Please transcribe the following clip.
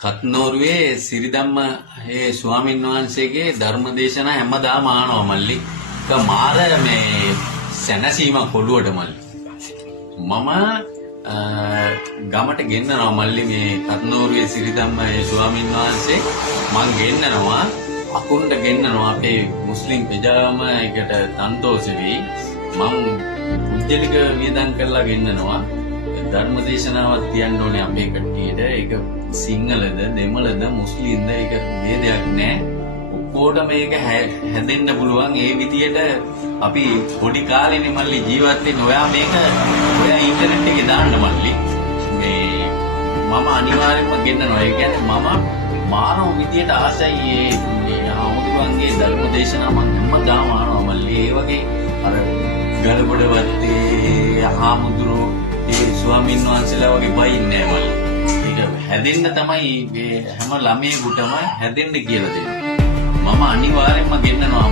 කත්නෝරුවේ සිරිදම්ම ඒ ස්වාමීන් වහන්සේගේ ධර්ම දේශනා හැමදාම අහනවා මල්ලි. ඒක මාර මේ සැනසීමක් ඔළුවට මල්ලි. මම ගමට ගෙන්නනවා මල්ලි මේ කත්නෝරුවේ සිරිදම්ම ඒ ස්වාමීන් වහන්සේ මං ගෙන්නනවා අකුණ්ඩ ගෙන්නනවා අපේ මුස්ලිම් ප්‍රජාවම එකට තන්තෝසෙවි මං පුජ්‍යලික වියදම් කරලා ගෙන්නනවා ධර්ම දේශනාවක් තියන්න ඕනේ අපේ කට්ටියට. ඒක සිංහලද දෙමළද මුස්ලිම්ද ඒක ભેදයක් නැහැ. ඔක්කොට මේක හැදෙන්න පුළුවන්. ඒ විදියට අපි පොඩි කාලේනේ මල්ලි ජීවත් වෙන්නේ. ඔයා මේක ඔයා ඉන්ටර්නෙට් එකේ දාන්න මල්ලි. මේ මම අනිවාර්යෙන්ම ගෙන්නනවා. ඒ කියන්නේ මම මානව විදියට ආසයි මේ ආමුදුන්ගේ ධර්ම දේශනා මම හැමදාම අහනවා මල්ලි. ඒ වගේ අර ගලබඩවත්තේ ආමුදුරෝ ඒ ස්වාමීන් වහන්සේලා වගේ බයින්නේ නැහැ මල්ලි. ඒක හැදෙන්න තමයි හැම ළමයෙකුටම හැදෙන්න කියලා දෙනවා. මම අනිවාර්යෙන්ම ගෙන්නනවා